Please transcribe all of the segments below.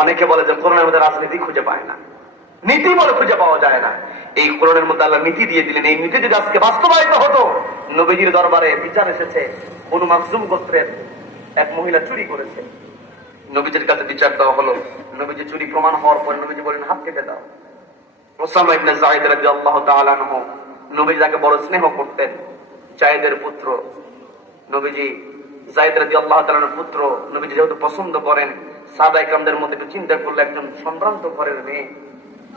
অনেকে বলে যে কোরআনের মধ্যে রাজনীতি খুঁজে পায় না, নীতি বলে খুঁজে পাওয়া যায় না। এই কোরআনের মধ্যে আল্লাহ নীতি দিয়ে দিলেন। এই নীতি যদি আজকে বাস্তবায়িত হতো, নবীজির দরবারে বিচার এসেছে, বনু মাখজুম গোত্রের এক মহিলা চুরি করেছে, নবীজির কাছে বিচার দেওয়া হলো। নবীজি চুরি প্রমাণ হওয়ার পরে নবীজি বলেন হাত কেটে দাও। ওসামা ইবনে যায়েদ রাদিয়াল্লাহু তাআলা আনহু, নবীজি যাকে বড় স্নেহ করতেন, যায়েদের পুত্র, নবীজি যায়েদ রাদিয়াল্লাহু তাআলা আনহুর পুত্র, নবীজি যেহেতু পছন্দ করেন, সাহাবা ইকরামদের মধ্যে একটু চিন্তা করলে একজন সম্ভ্রান্ত ঘরের মেয়ে,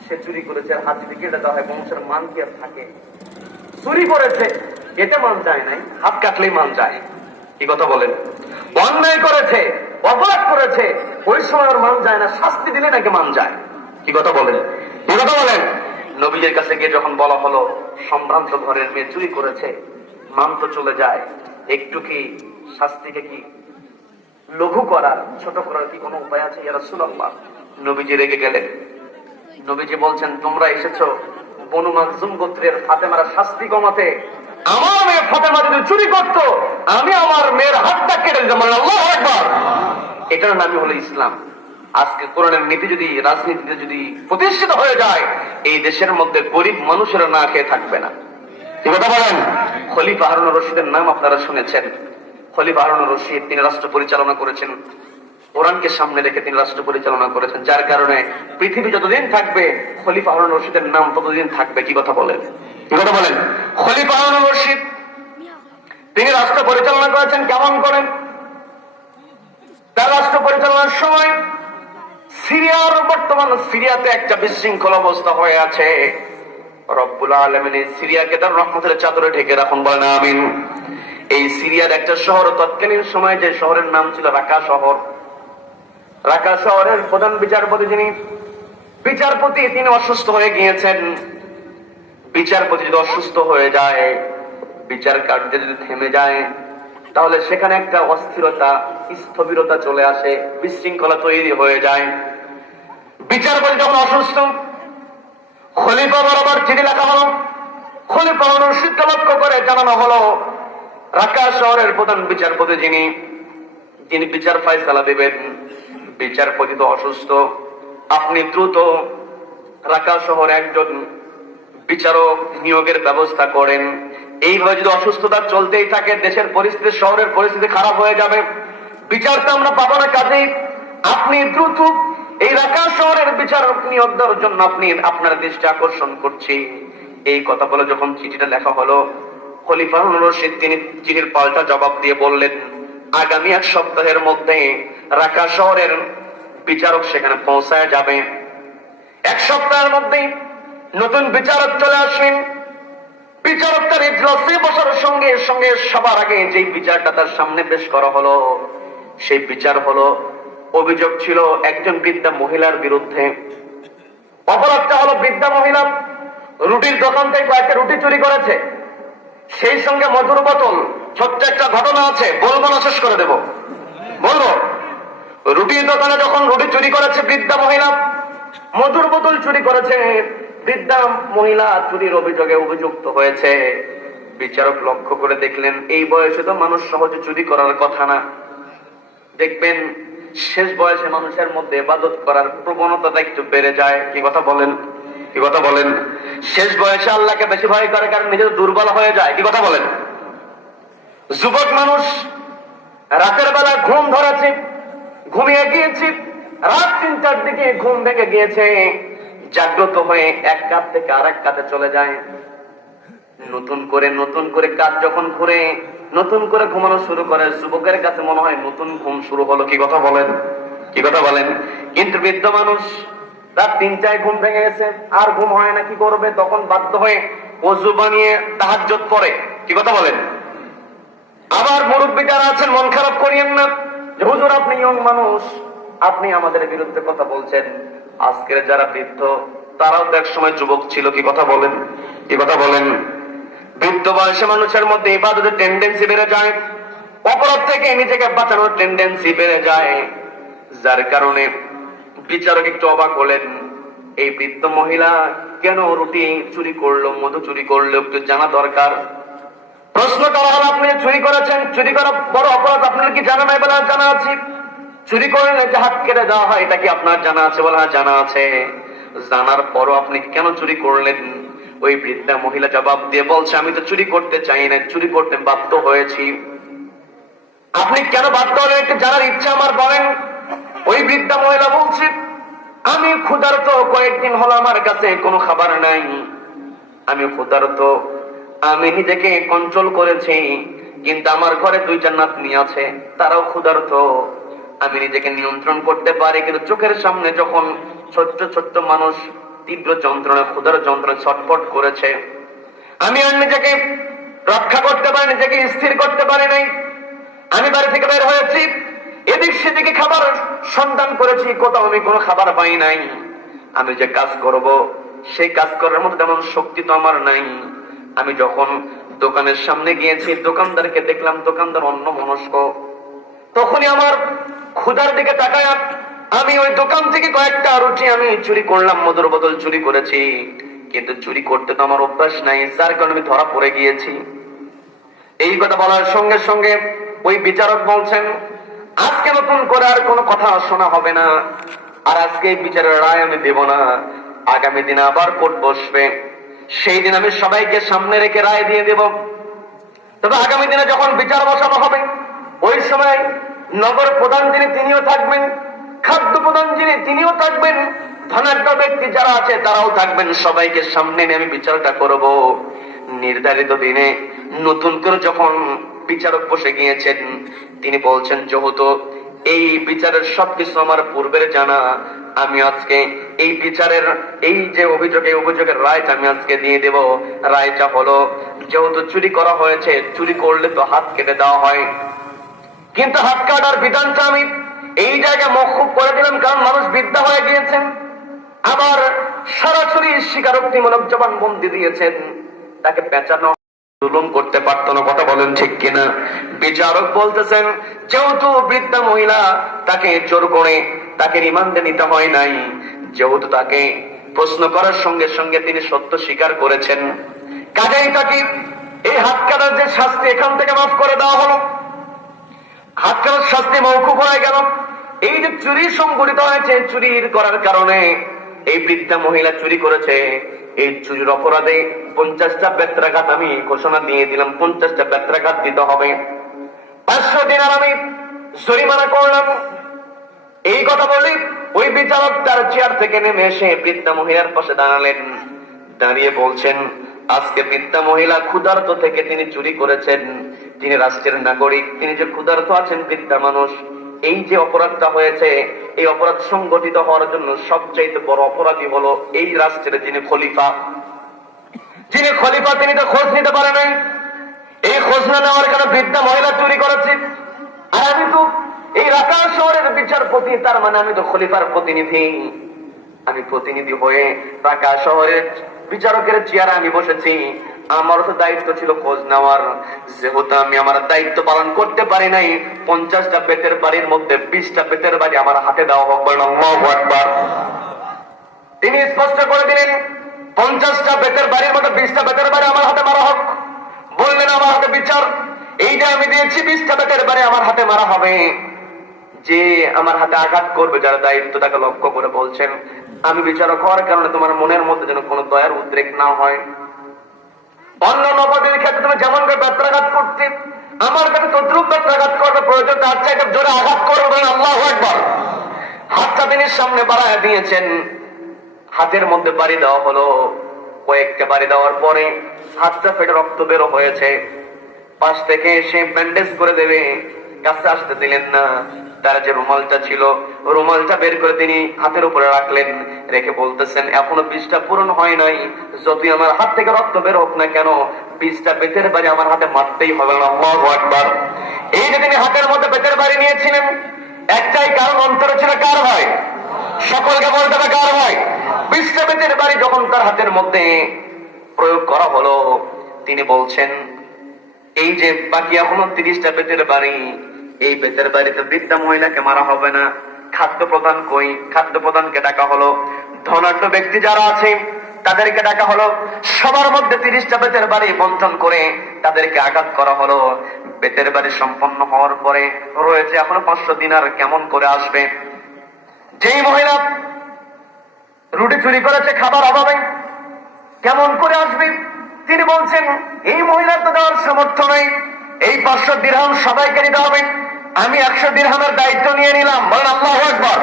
সে চুরি করেছে, হাত যদি কেটে দেওয়া হয় বংশের মান কি আর থাকে? চুরি করেছে, এতে মান যায় নাই, হাত কাটলেই মান যায়। কি কথা বলেন? অন্যায় করেছে, অপরাধ করেছে, ওই সময় ওর মান যায় না, শাস্তি দিলে নাকি মান যায়। কি কথা বলেন? কি কথা বলেন? নবীর কাছে গিয়ে যখন বলা হলো সম্ভ্রান্ত ঘরের মেয়ে চুরি করেছে, মান তো চলে যায়, একটু কি শাস্তিকে কি লঘু করার, ছোট করার কি কোনো উপায় আছে ইয়া রাসূলুল্লাহ? নবীজি রেগে গেলেন। নবীজি বলছেন, তোমরা এসেছো বনু মাখজুম গোত্রের ফাতেমার শাস্তি কমাতে। আমার মেয়ে ফাতেমা যদি চুরি করত, আমি আমার মেয়ের হাতটা কেটে দিতাম। আল্লাহু আকবার। এটার নামই হলো ইসলাম। আজকে কোরআনের নীতি যদি রাজনীতিতে যদি প্রতিষ্ঠিত হয়ে যায়, এই দেশের মধ্যে গরিব মানুষেরা না খেয়ে থাকবে না। কি কথা বলেন? খলিফা হারুনুর রশিদের নাম আপনারা শুনেছেন। খলিফা হারুনুর রশিদ, তিনি রাষ্ট্র পরিচালনা করেছেন, কোরআনকে সামনে রেখে তিনি রাষ্ট্র পরিচালনা করেছেন, যার কারণে পৃথিবী যতদিন থাকবে খলিফা হারুনুর রশিদের নাম ততদিন থাকবে। কি কথা বলেন? কি কথা বলেন? খলিফা হারুনুর রশিদ তিনি রাষ্ট্র পরিচালনা করেছেন কেমন করেন? তার রাষ্ট্র পরিচালনার সময় সিরিয়ার, বর্তমান সিরিয়াতে একটা বিশৃঙ্খল অবস্থা হয়ে আছে। রব্বুল আলামিন এই সিরিয়াকে তার রহমতের চাদরে ঢেকে রাখুন, বলেন আমিন। এই সিরিয়ার একটা শহর, তৎকালীন সময়ে যে শহরের নাম ছিল রাকা শহর। রাকা শহরের প্রধান বিচারপতি যিনি, বিচারপতি তিনি অসুস্থ হয়ে গিয়েছেন। বিচারপতি যদি অসুস্থ হয়ে যায়, বিচার কার্য যদি থেমে যায়, তাহলে সেখানে একটা অস্থিরতা, স্থবিরতা চলে আসে, বিশৃঙ্খলা তৈরি হয়ে যায়। বিচারপতি যখন অসুস্থ, খলিফা বরাবর চিঠি লেখা হলো। খলিফা রশিদকে লক্ষ্য করে জানানো হলো, রাকা শহরের প্রধান বিচারপতি যিনি বিচার ফায়সালা দেবেন, বিচারপতি তো অসুস্থ, আপনি দ্রুত রাকা শহরে একজন বিচারক নিয়োগের ব্যবস্থা করেন। এইভাবে যদি অসুস্থতা চলতেই থাকে, দেশের পরিস্থিতি, শহরের পরিস্থিতি খারাপ হয়ে যাবে, বিচারটা আমরা পাবো না। কাজেই আপনি দ্রুত এই রাকা শহরের বিচারক নিয়োগ দেওয়ার জন্য আপনি আপনার দৃষ্টি আকর্ষণ করছি। এই কথা বলে যখন চিঠিটা লেখা হলো, খলিফা হারুনুর রশিদ তিনি চিঠির পাল্টা জবাব দিয়ে বললেন, আগামী 1 সপ্তাহের মধ্যে রাকা শহরের বিচারক সেখানে পৌঁছায় যাবে। 1 সপ্তাহের মধ্যেই নতুন বিচারক চলে আসবেন। বিচারক তার ইজলাসে বসার সঙ্গে সঙ্গে সবার আগে যে বিচারটা তার সামনে পেশ করা হলো, সেই বিচার হলো, অভিযোগ ছিল একজন বৃদ্ধা মহিলার বিরুদ্ধে। অপরাধটা হলো বৃদ্ধা মহিলা রুটির দোকান থেকে কয়েকটা রুটি চুরি করেছে, সেই সঙ্গে মধুর বোতল। ছোট্ট একটা ঘটনা আছে, বলবো না, শেষ করে দেব, বলবো। রুটির দোকানে যখন রুটি চুরি করেছে বৃদ্ধা মহিলা, মধুর বোতল চুরি করেছে, বৃদ্ধা মহিলা চুরির অভিযোগে অভিযুক্ত হয়েছে। বিচারক লক্ষ্য করে দেখলেন, এই বয়সে তো মানুষ সহজে চুরি করার কথা না। দেখবেন শেষ বয়সে মানুষের মধ্যে ইবাদত করার প্রবণতাটা একটু বেড়ে যায়। কি কথা বলেন? কি কথা বলেন? শেষ বয়সে আল্লাহকে বেশি ভয় করে, কারণ নিজের দুর্বল হয়ে যায়। কি কথা বলেন? যুবক মানুষ রাতের বেলা ঘুম ধরেছে, ঘুমিয়ে গিয়েছি, রাত 3-4 দিকে ঘুম ভেঙে গিয়েছে, জাগ্রত হয়ে এক কাজ থেকে আরেক কাজে চলে যায়। নতুন করে কাজ যখন ঘুরে নতুন করে ঘুমানো শুরু করে, যুবকের কাছে মনে হয় নতুন ঘুম শুরু হলো। কি কথা বলেন? কি কথা বলেন? কিন্তু বৃদ্ধ মানুষ রাত 3টায় ঘুম ভেঙে গেছে, আর ঘুম হয় না, কি করবে? তখন বাধ্য হয়ে ওযু বানিয়ে তাহাজ্জুদ পড়ে। কি কথা বলেন? আবার মুরব্বি যারা আছেন, মন খারাপ করিয়েন না যে হুজুর আপনি ইয়ং মানুষ, আপনি আমাদের বিরুদ্ধে কথা বলছেন। আজকের যারা বৃদ্ধ তারাও তো এক সময় যুবক ছিল। কি কথা বলেন? কি কথা বলেন? বৃদ্ধ বয়সে মানুষের মধ্যে ইবাদতের টেন্ডেন্সি বেড়ে যায়, অপরাধ থেকে নিজেকে বাঁচানোর টেন্ডেন্সি বেড়ে যায়, যার কারণে বিচারক একটু অবাক হলেন, এই বৃদ্ধ মহিলা কেন রুটি চুরি করলো, মধু চুরি করলো, একটু জানা দরকার। প্রশ্ন করা হলো, আপনি চুরি করেছেন, চুরি করা বড় অপরাধ, আপনার কি জানা নাই? বলে জানা আছে। চুরি করলে যে হাত কেটে দেওয়া হয়, এটা কি আপনার জানা আছে? বলে হ্যাঁ জানা আছে। জানার পরও আপনি কেন চুরি করলেন? ওই বৃদ্ধা মহিলা জবাব দিয়ে বলছে, আমি তো চুরি করতে চাই না, চুরি করতে বাধ্য হয়েছি। আপনি কেন বাধ্য হলেন একটু জানার ইচ্ছা আমার বলেন। ওই বৃদ্ধা মহিলা বলছে, আমি ক্ষুধার্ত, কয়েকদিন হলো আমার কাছে কোনো খাবার নাই, আমি ক্ষুধার্ত, আমি নিজেকে কন্ট্রোল করেছি, কিন্তু আমার ঘরে দুইটা নাতনি আছে, তারাও ক্ষুধার্ত, আমি নিজেকে নিয়ন্ত্রণ করতে পারি, কিন্তু চোখের সামনে যখন ছোট্ট ছোট্ট মানুষ তীব্র যন্ত্রণা, ক্ষুধার যন্ত্রণা ছটফট করেছে, আমি আর নিজেকে রক্ষা করতে পারি, নিজেকে স্থির করতে পারি নাই। আমি বাড়ি থেকে বের হয়েছি, এদিক সেদিকে খাবার সন্ধান করেছি, কোথাও আমি কোনো খাবার পাই নাই। আমি যে কাজ করব, সেই কাজ করার মতো তেমন শক্তি তো আমার নাই। আমি যখন দোকানের সামনে গিয়েছি, দোকানদারকে দেখলাম দোকানদার অন্যমনস্ক, তখনই আমার ক্ষুধার দিকে তাকায় আমি ওই দোকান থেকে কয়েকটা রুটি আমি চুরি করলাম, মধুর বোতল চুরি করেছি, কিন্তু চুরি করতে তো আমার অভ্যাস নাই, যার কারণে আমি ধরা পড়ে গিয়েছি। এই কথা বলার সঙ্গে সঙ্গে ওই বিচারক বলছেন, আজকে নতুন করে আর কোনো কথা শোনা হবে না, আর আজকে এই বিচারের রায় আমি দেব না, আগামী দিনে আবার কোর্ট বসবে, সেই দিন আমি সবাইকে সামনে রেখে রায় দিয়ে দেব। তবে আগামী দিনে যখন বিচার বসানো হবে, ওই সময় নগর প্রধান যিনি তিনিও থাকবেন, খাদ্য প্রধান যিনি তিনিও থাকবেন, ধনাঢ্য ব্যক্তি যারা আছে তারাও থাকবেন, সবাইকে সামনে নিয়ে আমি বিচারটা করব। নির্ধারিত দিনে নতুন করে যখন বিচারক বসে গিয়েছেন, তিনি বলছেন, যেহেতু এই বিচারের সবকিছু আমার পূর্বের জানা, আমি আজকে এই বিচারের এই যে অভিযোগ, এই অভিযোগের রায়টা আমি আজকে দিয়ে দেব। রায়টা হলো, যেহেতু চুরি করা হয়েছে, চুরি করলে তো হাত কেটে দেওয়া হয়, কিন্তু হাত কাটার বিধানটা আমি এই জায়গায় মওকুফ করে দিলাম, কারণ মানুষ বৃদ্ধা হয়ে গিয়েছেন, আবার সরাসরি স্বীকারোক্তিমূলক জবানবন্দি দিয়েছেন, তাকে পেঁচানো জুলুম করতে পারতো না। কথা বলেন ঠিক কিনা? বিচারক বলতেছেন, যেহেতু বৃদ্ধা মহিলা, তাকে জোর করে তাকে রিমান্ডে নিতে হয় নাই, যেহেতু তাকে প্রশ্ন করার সঙ্গে সঙ্গে তিনি সত্য স্বীকার করেছেন, কাজেই তাকে এই হাত কাটার যে শাস্তি, এখান থেকে মাফ করে দেওয়া হলো, হাত কাটার শাস্তি মওকুফ হয়ে গেল। এই যে চুরি সংঘটিত হয়েছে, চুরির করার কারণে এই বৃদ্ধা মহিলা চুরি করেছে, এই চুরির অপরাধে 50টা বেত্রাঘাত আমি ঘোষণা দিয়ে দিলাম, 50টা বেত্রাঘাত দিতে হবে, 500 দিনার আমি জরিমানা করলাম। এই কথা বলি ওই বিচারক তার চেয়ার থেকে নেমে এসে বৃদ্ধা মহিলার পাশে দাঁড়ালেন, দাঁড়িয়ে বলছেন, আজকে বৃদ্ধা মহিলা ক্ষুধার্ত থেকে তিনি চুরি করেছেন, তিনি রাষ্ট্রের নাগরিক, তিনি যে ক্ষুধার্ত আছেন, বৃদ্ধা মানুষ, এই যে অপরাধটা হয়েছে, এই অপরাধ সংগঠিত হওয়ার জন্য সবচাইতে বড় অপরাধী হলো এই রাষ্ট্রের যিনি খলিফা। যিনি খলিফা তিনি তো খোঁজ নিতে পারে নাই, এই খোঁজ না নেওয়ার কারণে বৃদ্ধা মহিলা চুরি করেছে। আর আমি তো এই রাকা শহরের বিচারপতি, তার মানে আমি তো খলিফার প্রতিনিধি, আমি প্রতিনিধি হয়ে রাকা শহরের বিচারকের চেয়ারে আমি বসেছি, আমার তো দায়িত্ব ছিল খোঁজ নেওয়ার, যেহেতু আমি আমার দায়িত্ব পালন করতে পারি নাই, 50টা বেতের বাড়ির মধ্যে 20টা বেতের বাড়ি আমার হাতে দেওয়া হোক। আল্লাহু আকবার। তিনি স্পষ্ট করে দিলেন, 50টা বেতের বাড়ির মধ্যে 20টা বেতের বাড়ি আমার হাতে মারা হোক। বললেন, আমার হাতে বিচার এই যে আমি দিয়েছি, 20টা বেতের বাড়ি আমার হাতে মারা হবে। যে আমার হাতে আঘাত করবে, যার দায়িত্ব, তাকে লক্ষ্য করে বলছেন, আমি বিচারক হওয়ার কারণে তোমার মনের মধ্যে যেন কোনো দয়ার উদ্রেক না হয়। অন্য নবদের ক্ষেত্রে তুমি যেমন করে বেত্রাঘাত করতে, আমার কাছে তদ্রুপ বেত্রাঘাত করবে, প্রয়োজন তার চাইতে জোরে আঘাত করবে। আল্লাহু আকবার। হাতটা তিনি সামনে বাড়ায় দিয়েছেন, হাতের মধ্যে বাড়ি দেওয়া হলো। কয়েকটা বাড়ি দেওয়ার পরে হাতটা ফেটে রক্ত বেরো হয়েছে। পাশ থেকে এসে ব্যান্ডেজ করে দেবে, কাছে আসতে দিলেন না। তার যে রুমালটা ছিল, রুমালটা বের করে তিনি হাতের উপরে রাখলেন, রেখে বলতেছেন, এখনো 20টা পূরণ হয় নাই, যতই আমার হাত থেকে রক্ত বের হোক না কেন, 20টা বেতের বাড়ি আমার হাতে মারতেই হবে। আল্লাহু আকবার। এই যে তিনি হাতের মধ্যে বেতের বাড়ি নিয়েছিলেন, একটাই কারণ, অন্তরে ছিল কার ভয়? সকলকে বলতে হবে কার ভয়? 20টা বেতের বাড়ি যখন তার হাতের মধ্যে প্রয়োগ করা হলো, তিনি বলছেন, এই যে বাকি এখনো 30টা বেতের বাড়ি, এই বেতের বাড়িতে বৃদ্ধা মহিলাকে মারা হবে না। খাদ্য প্রদান কই? খাদ্য প্রদানকে ডাকা হলো। ধনাঢ্য ব্যক্তি যারা আছে তাদেরকে ডাকা হলো। সবার মধ্যে 30টা বেতের বাড়ি বন্টন করে তাদেরকে আঘাত করা হলো। বেতের বাড়ি সম্পন্ন হওয়ার পরে রয়েছে এখনো 500 দিনার, কেমন করে আসবে? যেই মহিলা রুটি চুরি করেছে খাবার অভাবে, কেমন করে আসবে? তিনি বলছেন এই মহিলার তো দেওয়ার সামর্থ্য নেই, এই 500 দিরহাম সবাইকে দিতে হবে, আমি 100 দিরহামের দায়িত্ব নিয়ে নিলাম। বলেন আল্লাহু আকবার।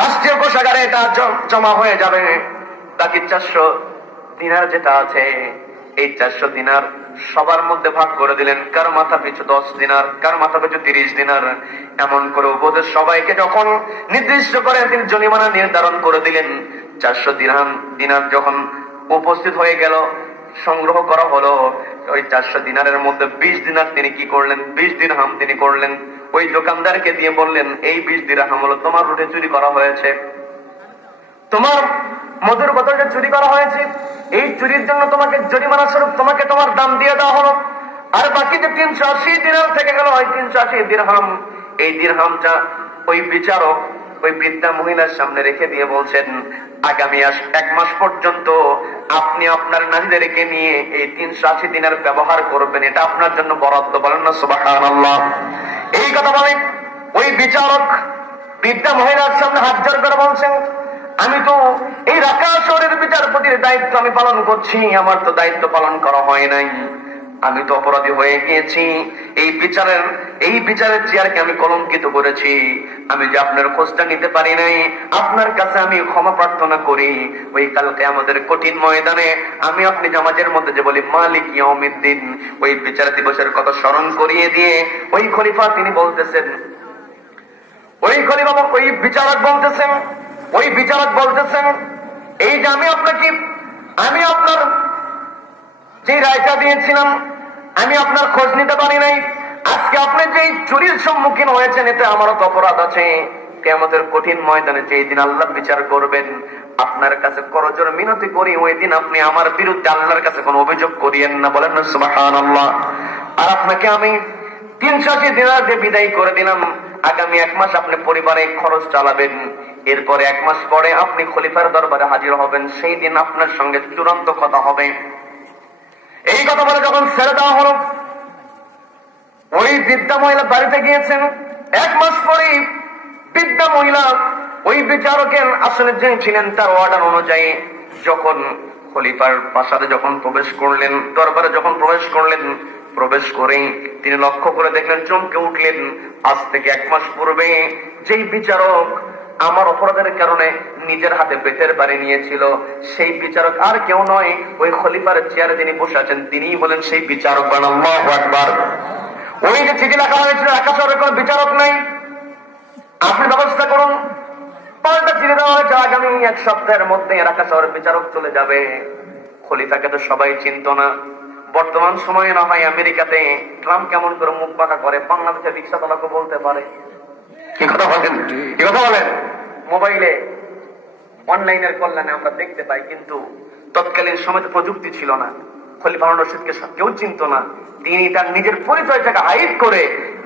রাষ্ট্রীয় কোষাগারে এটা জমা হয়ে যাবে। বাকি 400 দিনার যেটা আছে, এই 400 দিনার সবার মধ্যে ভাগ করে দিলেন। কার মাথা পিছু 10 দিনার, কার মাথা পিছু 30 দিনার, এমন করে উপদেশ সবাইকে যখন নির্দিষ্ট করে তিনি জরিমানা নির্ধারণ করে দিলেন। 400 দিনার যখন উপস্থিত হয়ে গেল, সংগ্রহ করা হলো, ওই 400 দিনারের মধ্যে 20 দিনার তিনি কি করলেন? 20 দিরহাম তিনি করলেন। ওই দোকানদারকে দিয়ে বললেন এই 20 দিরহাম হলো তোমার রুটি চুরি করা হয়েছে, তোমার মধুর বোতলটা চুরি করা হয়েছে, এই চুরির জন্য তোমাকে জরিমানা স্বরূপ তোমাকে তোমার দাম দিয়ে দেওয়া হলো। আর বাকি যে 380 দিরহাম থেকে গেল, ওই 380 দিরহাম, এই দিরহামটা ওই বিচারক ওই বৃদ্ধা মহিলার সামনে রেখে দিয়ে বলছেন আগামী 1 মাস পর্যন্ত আপনি আপনার নারীদেরকে নিয়ে এই 380 দিনের ব্যবহার করবেন, এটা আপনার জন্য বরাদ্দ। বলেন না সুবহানাল্লাহ। এই কথা বলেন ওই বিচারক বৃদ্ধা মহিলার সামনে হাত জোড় করে বলছেন আমি তো এই রাকা শহরের বিচারপতির দায়িত্ব আমি পালন করছি, আমার তো দায়িত্ব পালন করা হয় নাই, আমি তো অপরাধী হয়ে গিয়েছি, এই বিচারের চেয়ারকে আমি কলঙ্কিত করেছি, আমি যে আপনার খোঁজটা নিতে পারি নাই, আপনার কাছে আমি ক্ষমা প্রার্থনা করি। ওই কালকে আমাদের কঠিন ময়দানে আমি আপনি জামাজের মধ্যে যে বলি মালিক ইয়াউমিদ্দিন, ওই বিচার দিবসের কথা স্মরণ করিয়ে দিয়ে ওই খলিফা তিনি বলতেছেন, ওই খলিফা ওই বিচারক বলতেছেন এই যে আমি আপনার যে রায়টা দিয়েছিলাম আমি আপনার খোঁজ নিতে পারি নাই, আজকে আপনি যে চুরির সম্মুখীন হয়েছেন এতে আমারও তো অপরাধ আছে। কিয়ামতের কঠিন ময়দানে যেই দিন আল্লাহ বিচার করবেন, আপনার কাছে করজোড়ে মিনতি করি ওই দিন আপনি আমার বিরুদ্ধে আল্লাহর কাছে কোনো অভিযোগ করিয়েন না। বলেন না সুবহানাল্লাহ। আর আপনাকে আমি 380 দিনার দিয়ে বিদায় করে দিলাম, আগামী 1 মাস আপনি পরিবারে খরচ চালাবেন, এরপরে 1 মাস পরে আপনি খলিফার দরবারে হাজির হবেন, সেই দিন আপনার সঙ্গে চূড়ান্ত কথা হবে। এই কথা বলে যখন ছেড়ে দেওয়া হলো, ওই বৃদ্ধা মহিলা বাড়িতে গিয়েছেন। 1 মাস পরে বৃদ্ধা মহিলা ওই বিচারকের আসলে যিনি ছিলেন তার অর্ডার অনুযায়ী যখন খলিফার প্রাসাদে যখন প্রবেশ করলেন, দরবারে যখন প্রবেশ করে তিনি লক্ষ্য করে দেখলেন, চমকে উঠলেন, আজ থেকে 1 মাস পূর্বে যেই বিচারক আমার অপরাধের কারণে নিজের হাতে বেতের বাড়ি নিয়েছিল, সেই বিচারক আর কেউ নয়, ওই খলিফার চেয়ারে যিনি বসে আছেন তিনিই বলেন সেই বিচারক। আল্লাহু আকবার। ওই যে চিঠি লেখা হয়েছিল ঢাকা শহরে কোনো বিচারক নাই, আপনি ব্যবস্থা করুন। পাল্টা চিঠি দেওয়া হয়েছে আগামী 1 সপ্তাহের মধ্যে ঢাকা শহরের বিচারক চলে যাবে। খলিফাকে তো সবাই চিনত না। বর্তমান সময়ে না হয় আমেরিকাতে ট্রাম্প কেমন করে মুখ পাকা করে, বাংলাদেশে রিক্সা চালকও বলতে পারে। কি কথা বলেন? মোবাইলে অনলাইনের কল্যাণে আমরা দেখতে পাই, কিন্তু তৎকালীন সময় তো প্রযুক্তি ছিল না, খলিফা হারুন রশিদকে কেউ চিনত না। তিনি তার নিজের পরিচয়টাকে হাইড করে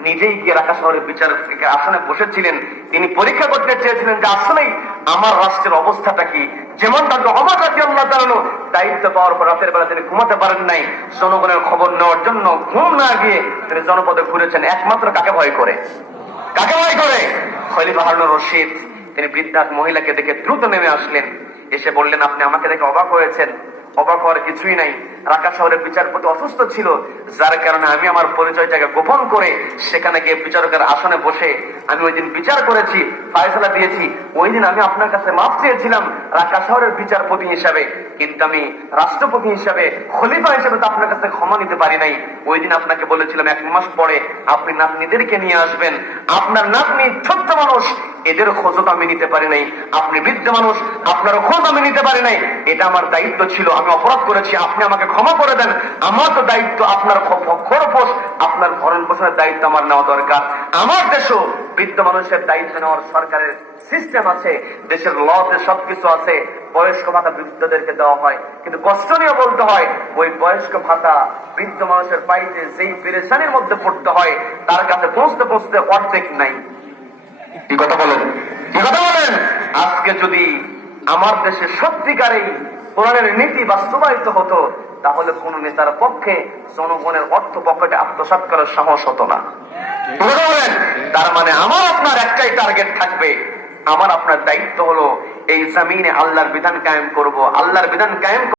নিজেই গিয়ে ঢাকা শহরের বিচারকের আসনে বসেছিলেন। তিনি পরীক্ষা করতে চেয়েছিলেন যে আসলেই আমার রাষ্ট্রের অবস্থাটা কি। যেমন তার ওমর রাদিয়াল্লাহু তাআলা দায়িত্ব পাওয়ার পর রাতের বেলা তিনি ঘুমাতে পারেন নাই, জনগণের খবর নেওয়ার জন্য ঘুম না গিয়ে তিনি জনপদে ঘুরেছেন, একমাত্র কাকে ভয় করে? খলিফা হারুন রশিদ। তিনি বৃদ্ধা মহিলাকে দেখে দ্রুত নেমে আসলেন, এসে বললেন আপনি আমাকে দেখে অবাক হয়েছেন? অবাক হওয়ার কিছুই নাই, ঢাকা শহরের বিচারপতি অসুস্থ ছিল, যার কারণে আমি আমার পরিচয়টাকে গোপন করে সেখানে গিয়ে বিচারকের আসনে বসে আমি ওই দিন বিচার করেছি, ফায়সালা দিয়েছি। ওই দিন আমি আপনার কাছে মাফ চেয়েছিলাম ঢাকা শহরের বিচারপতি হিসাবে, কিন্তু আমি রাষ্ট্রপতি হিসাবে, খলিফা হিসাবে তো আপনার কাছে ক্ষমা নিতে পারি নাই। ওই দিন আপনাকে বলেছিলাম 1 মাস পরে আপনি নাতনিদেরকে নিয়ে আসবেন, আপনার নাতনি ছোট্ট মানুষ, এদের খোঁজও তো আমি নিতে পারি নাই, আপনি বৃদ্ধ মানুষ, আপনারও খোঁজ আমি নিতে পারি নাই, এটা আমার দায়িত্ব ছিল, আমি অপরাধ করেছি, আপনি আমাকে ক্ষমা করে দেন। আমার তো দায়িত্ব আপনার খরপোষ, আপনার ভরণ পোষণের দায়িত্ব আমার নেওয়া দরকার। আমার দেশও বৃদ্ধ মানুষের দায়িত্ব নেওয়ার সরকারের সিস্টেম আছে, দেশের লতে সবকিছু আছে। বয়স্ক ভাতা বৃদ্ধদেরকে দেওয়া হয়, কিন্তু কষ্ট নিয়ে বলতে হয় ওই বয়স্ক ভাতা বৃদ্ধ মানুষের পাইতে যেই পেরেশানির মধ্যে পড়তে হয় তার কাছে পৌঁছতে পৌঁছতে অর্ধেক নাই। কি কথা বলেন? আজকে যদি আমার দেশে সত্যিকারেই কোরআনের নীতি বাস্তবায়িত হতো, তাহলে কোন নেতার পক্ষে জনগণের অর্থ পকেটে আত্মসাৎ করার সাহস হতো না। বুঝতে পারলেন? তার মানে আমার আপনার একটাই টার্গেট থাকবে, আমার আপনার দায়িত্ব হলো এই জমিনে আল্লাহর বিধান কায়েম করব, আল্লাহর বিধান কায়েম